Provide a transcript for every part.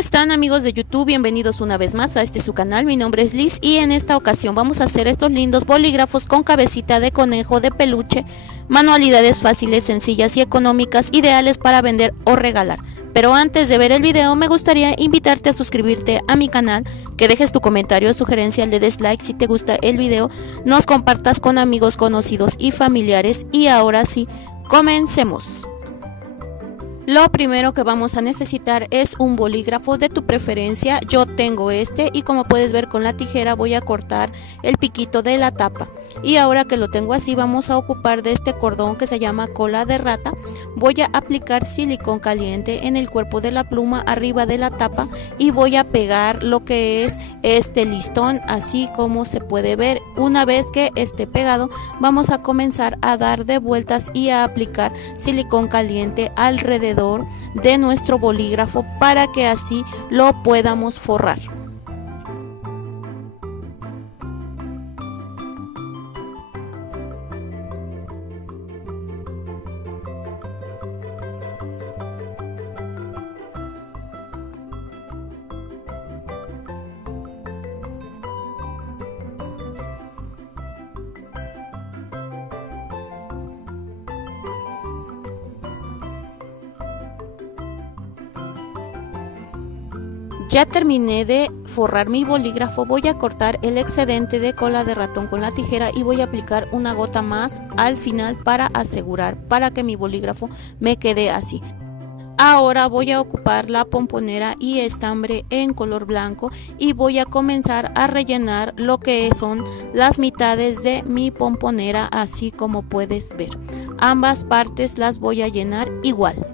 están, amigos de YouTube? Bienvenidos una vez más a su canal. Mi nombre es Liz y en esta ocasión vamos a hacer estos lindos bolígrafos con cabecita de conejo de peluche, manualidades fáciles, sencillas y económicas, ideales para vender o regalar. Pero antes de ver el video me gustaría invitarte a suscribirte a mi canal, que dejes tu comentario o sugerencia, le des like si te gusta el video, nos compartas con amigos, conocidos y familiares. Y ahora sí, comencemos. Lo primero que vamos a necesitar es un bolígrafo de tu preferencia. Yo tengo este y como puedes ver con la tijera voy a cortar el piquito de la tapa. Y ahora que lo tengo así, vamos a ocupar de este cordón que se llama cola de rata. Voy a aplicar silicón caliente en el cuerpo de la pluma arriba de la tapa y voy a pegar lo que es este listón, así como se puede ver. Una vez que esté pegado, vamos a comenzar a dar de vueltas y a aplicar silicón caliente alrededor de nuestro bolígrafo para que así lo podamos forrar. Ya terminé de forrar mi bolígrafo, voy a cortar el excedente de cola de ratón con la tijera y voy a aplicar una gota más al final para asegurar, para que mi bolígrafo me quede así. Ahora voy a ocupar la pomponera y estambre en color blanco y voy a comenzar a rellenar lo que son las mitades de mi pomponera, así como puedes ver. Ambas partes las voy a llenar igual.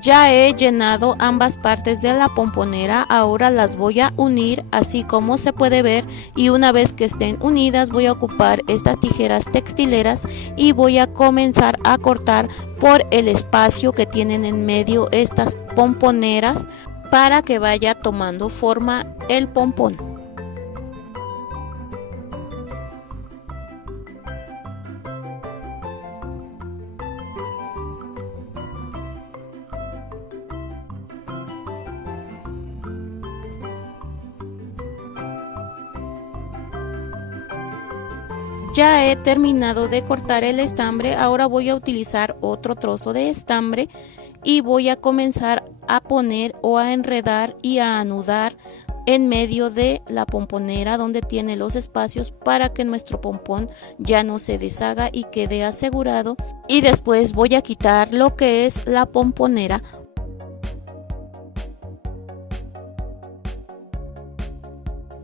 Ya he llenado ambas partes de la pomponera, ahora las voy a unir así como se puede ver, y una vez que estén unidas voy a ocupar estas tijeras textileras y voy a comenzar a cortar por el espacio que tienen en medio estas pomponeras para que vaya tomando forma el pompón. Ya he terminado de cortar el estambre, ahora voy a utilizar otro trozo de estambre y voy a comenzar a poner o a enredar y a anudar en medio de la pomponera donde tiene los espacios para que nuestro pompón ya no se deshaga y quede asegurado. Y después voy a quitar lo que es la pomponera.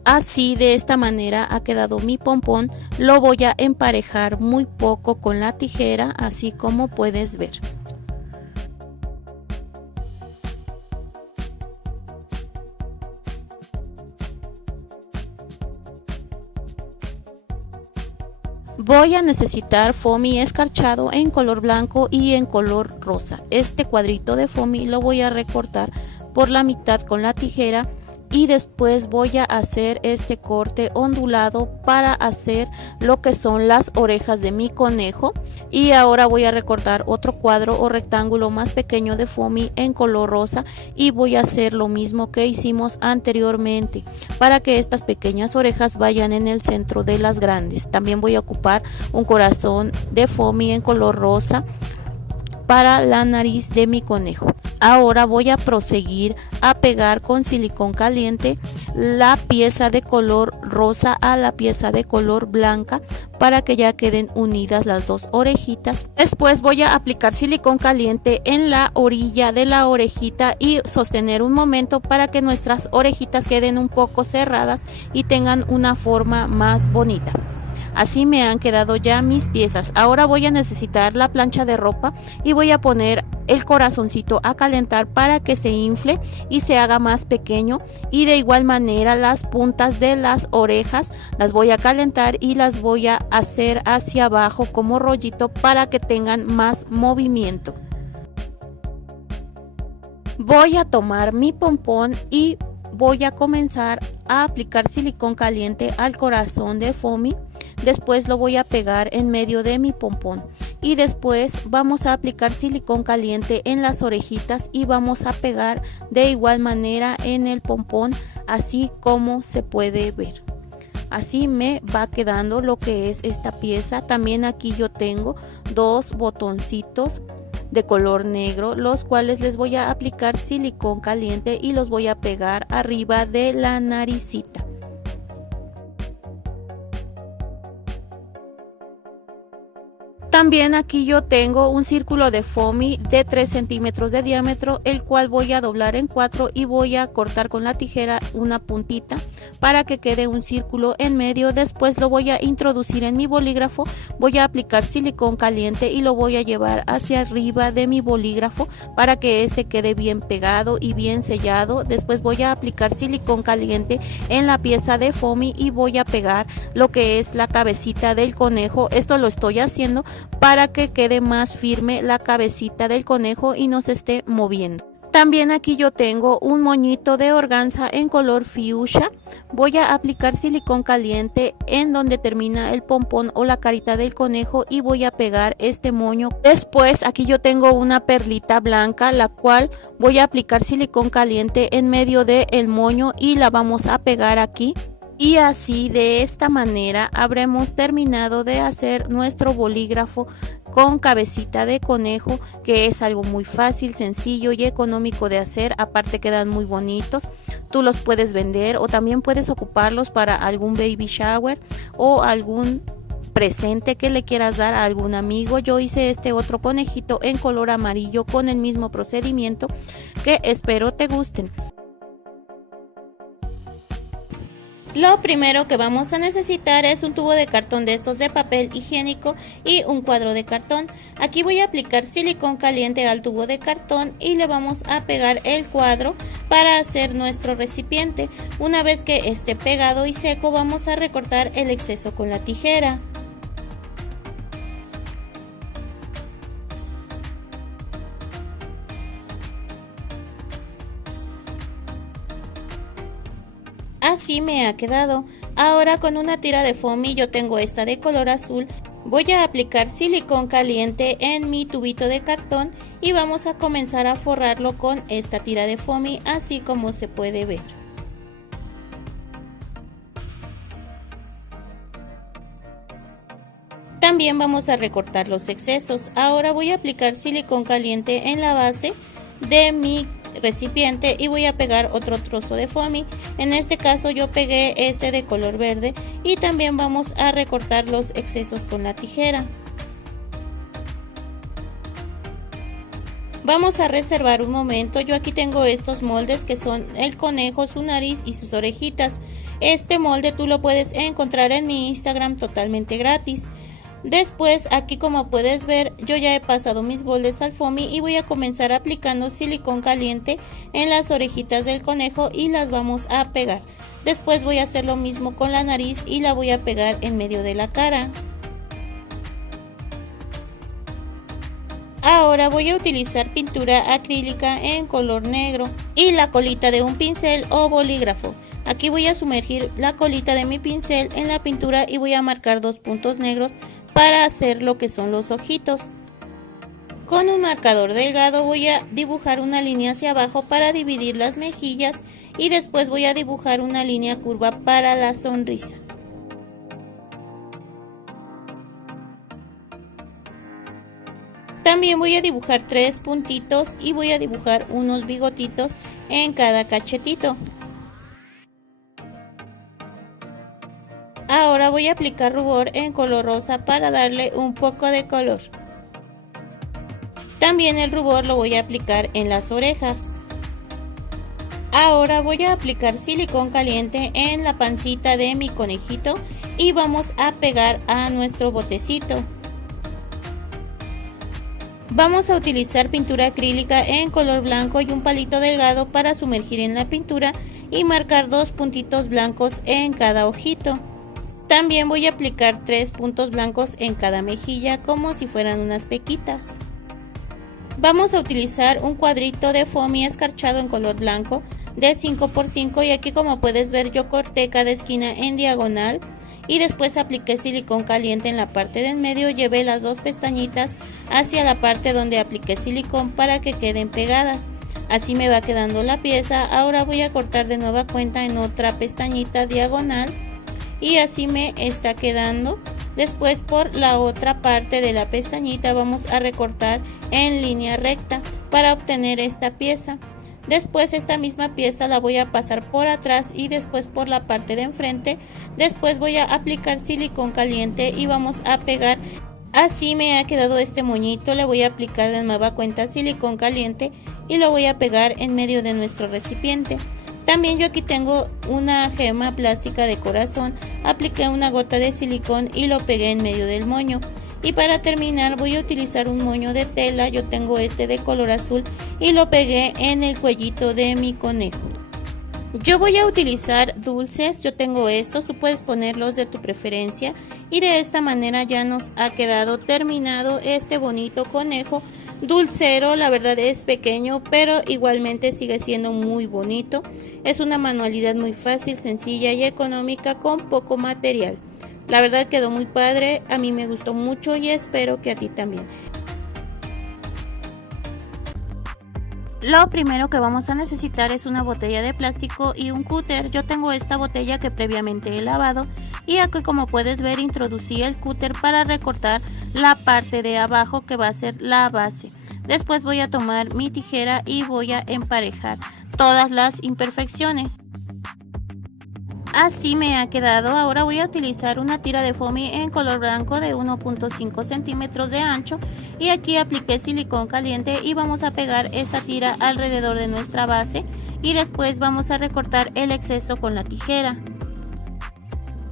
Así, de esta manera ha quedado mi pompón. Lo voy a emparejar muy poco con la tijera, así como puedes ver. Voy a necesitar foamy escarchado en color blanco y en color rosa. Este cuadrito de foamy lo voy a recortar por la mitad con la tijera. Y después voy a hacer este corte ondulado para hacer lo que son las orejas de mi conejo. Y ahora voy a recortar otro cuadro o rectángulo más pequeño de foamy en color rosa y voy a hacer lo mismo que hicimos anteriormente para que estas pequeñas orejas vayan en el centro de las grandes. También voy a ocupar un corazón de foamy en color rosa para la nariz de mi conejo. Ahora voy a proseguir a pegar con silicón caliente la pieza de color rosa a la pieza de color blanca para que ya queden unidas las dos orejitas. Después voy a aplicar silicón caliente en la orilla de la orejita y sostener un momento para que nuestras orejitas queden un poco cerradas y tengan una forma más bonita. Así me han quedado ya mis piezas. Ahora voy a necesitar la plancha de ropa y voy a poner el corazoncito a calentar para que se infle y se haga más pequeño, y de igual manera las puntas de las orejas las voy a calentar y las voy a hacer hacia abajo como rollito para que tengan más movimiento. Voy a tomar mi pompón y voy a comenzar a aplicar silicón caliente al corazón de foamy. Después lo voy a pegar en medio de mi pompón y después vamos a aplicar silicón caliente en las orejitas y vamos a pegar de igual manera en el pompón, así como se puede ver. Así me va quedando lo que es esta pieza. También aquí yo tengo dos botoncitos de color negro, los cuales les voy a aplicar silicón caliente y los voy a pegar arriba de la naricita. También aquí yo tengo un círculo de foamy de 3 centímetros de diámetro, el cual voy a doblar en 4 y voy a cortar con la tijera una puntita para que quede un círculo en medio. Después lo voy a introducir en mi bolígrafo, voy a aplicar silicón caliente y lo voy a llevar hacia arriba de mi bolígrafo para que este quede bien pegado y bien sellado. Después voy a aplicar silicón caliente en la pieza de foamy y voy a pegar lo que es la cabecita del conejo. Esto lo estoy haciendo para que quede más firme la cabecita del conejo y no se esté moviendo. También aquí yo tengo un moñito de organza en color fuchsia. Voy a aplicar silicón caliente en donde termina el pompón o la carita del conejo y voy a pegar este moño. Después aquí yo tengo una perlita blanca, la cual voy a aplicar silicón caliente en medio del moño y la vamos a pegar aquí. Y así, de esta manera, habremos terminado de hacer nuestro bolígrafo con cabecita de conejo, que es algo muy fácil, sencillo y económico de hacer. Aparte quedan muy bonitos. Tú los puedes vender o también puedes ocuparlos para algún baby shower o algún presente que le quieras dar a algún amigo. Yo hice este otro conejito en color amarillo con el mismo procedimiento, que espero te gusten. Lo primero que vamos a necesitar es un tubo de cartón de estos de papel higiénico y un cuadro de cartón. Aquí voy a aplicar silicón caliente al tubo de cartón y le vamos a pegar el cuadro para hacer nuestro recipiente. Una vez que esté pegado y seco, vamos a recortar el exceso con la tijera. Así me ha quedado. Ahora con una tira de foamy, yo tengo esta de color azul, voy a aplicar silicón caliente en mi tubito de cartón y vamos a comenzar a forrarlo con esta tira de foamy, así como se puede ver. También vamos a recortar los excesos. Ahora voy a aplicar silicón caliente en la base de mi recipiente y voy a pegar otro trozo de foamy. En este caso yo pegué este de color verde y también vamos a recortar los excesos con la tijera. Vamos a reservar un momento. Yo aquí tengo estos moldes que son el conejo, su nariz y sus orejitas. Este molde tú lo puedes encontrar en mi Instagram totalmente gratis. Después, aquí como puedes ver, yo ya he pasado mis moldes al foamy y voy a comenzar aplicando silicón caliente en las orejitas del conejo y las vamos a pegar. Después voy a hacer lo mismo con la nariz y la voy a pegar en medio de la cara. Ahora voy a utilizar pintura acrílica en color negro y la colita de un pincel o bolígrafo. Aquí voy a sumergir la colita de mi pincel en la pintura y voy a marcar 2 puntos negros para hacer lo que son los ojitos. Con un marcador delgado voy a dibujar una línea hacia abajo para dividir las mejillas y después voy a dibujar una línea curva para la sonrisa. También voy a dibujar 3 puntitos y voy a dibujar unos bigotitos en cada cachetito. Ahora voy a aplicar rubor en color rosa para darle un poco de color. También el rubor lo voy a aplicar en las orejas. Ahora voy a aplicar silicón caliente en la pancita de mi conejito y vamos a pegar a nuestro botecito. Vamos a utilizar pintura acrílica en color blanco y un palito delgado para sumergir en la pintura y marcar 2 puntitos blancos en cada ojito. También voy a aplicar 3 puntos blancos en cada mejilla como si fueran unas pequitas. Vamos a utilizar un cuadrito de foamy escarchado en color blanco de 5 por 5 y aquí, como puedes ver, yo corté cada esquina en diagonal y después apliqué silicón caliente en la parte de en medio. Llevé las 2 pestañitas hacia la parte donde apliqué silicón para que queden pegadas. Así me va quedando la pieza. Ahora voy a cortar de nueva cuenta en otra pestañita diagonal y así me está quedando. Después, por la otra parte de la pestañita vamos a recortar en línea recta para obtener esta pieza. Después esta misma pieza la voy a pasar por atrás y después por la parte de enfrente. Después voy a aplicar silicón caliente y vamos a pegar. Así me ha quedado este moñito. Le voy a aplicar de nueva cuenta silicón caliente y lo voy a pegar en medio de nuestro recipiente. También yo aquí tengo una gema plástica de corazón. Apliqué una gota de silicón y lo pegué en medio del moño. Y para terminar voy a utilizar un moño de tela. Yo tengo este de color azul y lo pegué en el cuellito de mi conejo. Yo voy a utilizar dulces. Yo tengo estos, tú puedes ponerlos de tu preferencia. Y de esta manera ya nos ha quedado terminado este bonito conejo dulcero. La verdad es pequeño, pero igualmente sigue siendo muy bonito. Es una manualidad muy fácil, sencilla y económica con poco material. La verdad quedó muy padre, a mí me gustó mucho y espero que a ti también. Lo primero que vamos a necesitar es una botella de plástico y un cúter. Yo tengo esta botella que previamente he lavado y aquí, como puedes ver, introducí el cúter para recortar la parte de abajo que va a ser la base. Después voy a tomar mi tijera y voy a emparejar todas las imperfecciones. Así me ha quedado. Ahora voy a utilizar una tira de foamy en color blanco de 1.5 centímetros de ancho y aquí apliqué silicón caliente y vamos a pegar esta tira alrededor de nuestra base y después vamos a recortar el exceso con la tijera.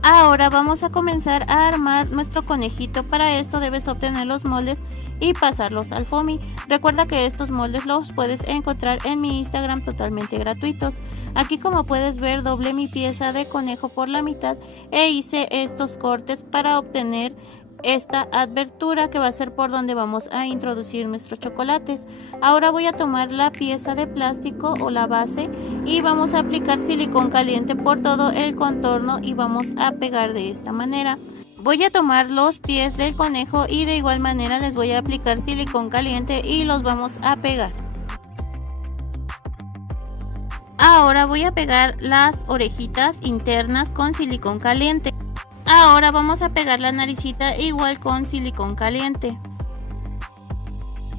Ahora vamos a comenzar a armar nuestro conejito. Para esto debes obtener los moldes y pasarlos al foamy. Recuerda que estos moldes los puedes encontrar en mi Instagram totalmente gratuitos. Aquí, como puedes ver, doblé mi pieza de conejo por la mitad e hice estos cortes para obtener esta abertura que va a ser por donde vamos a introducir nuestros chocolates. Ahora voy a tomar la pieza de plástico o la base y vamos a aplicar silicón caliente por todo el contorno y vamos a pegar de esta manera. Voy a tomar los pies del conejo y de igual manera les voy a aplicar silicón caliente y los vamos a pegar. Ahora voy a pegar las orejitas internas con silicón caliente. Ahora vamos a pegar la naricita igual con silicón caliente.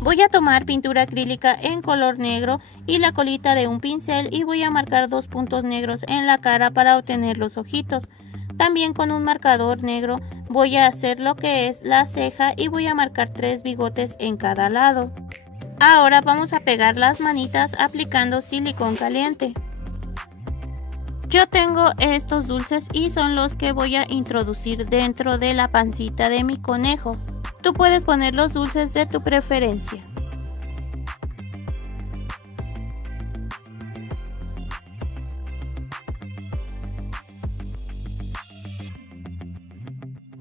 Voy a tomar pintura acrílica en color negro y la colita de un pincel y voy a marcar 2 puntos negros en la cara para obtener los ojitos. También con un marcador negro voy a hacer lo que es la ceja y voy a marcar 3 bigotes en cada lado. Ahora vamos a pegar las manitas aplicando silicón caliente. Yo tengo estos dulces y son los que voy a introducir dentro de la pancita de mi conejo. Tú puedes poner los dulces de tu preferencia.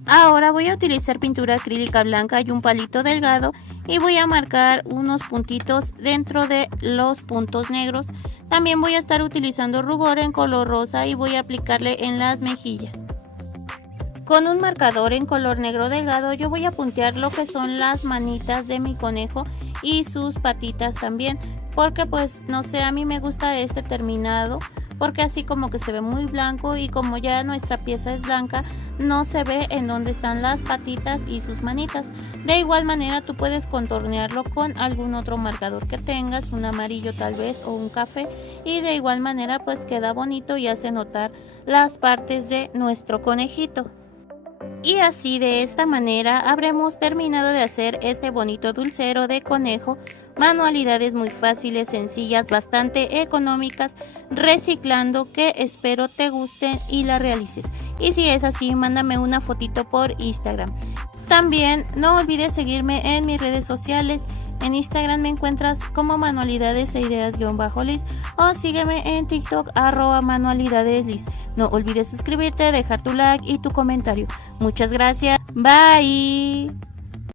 Ahora voy a utilizar pintura acrílica blanca y un palito delgado y voy a marcar unos puntitos dentro de los puntos negros. También voy a estar utilizando rubor en color rosa y voy a aplicarle en las mejillas. Con un marcador en color negro delgado yo voy a puntear lo que son las manitas de mi conejo y sus patitas también, porque pues no sé, a mí me gusta este terminado porque así como que se ve muy blanco y como ya nuestra pieza es blanca no se ve en dónde están las patitas y sus manitas. De igual manera tú puedes contornearlo con algún otro marcador que tengas, un amarillo tal vez o un café, y de igual manera pues queda bonito y hace notar las partes de nuestro conejito. Y así, de esta manera habremos terminado de hacer este bonito dulcero de conejo manualidades muy fáciles, sencillas, bastante económicas, reciclando, que espero te gusten y la realices. Y si es así, mándame una fotito por Instagram. También no olvides seguirme en mis redes sociales. En Instagram me encuentras como manualidades e ideas-lis o sígueme en TikTok @manualidadeslis. No olvides suscribirte, dejar tu like y tu comentario. Muchas gracias. Bye.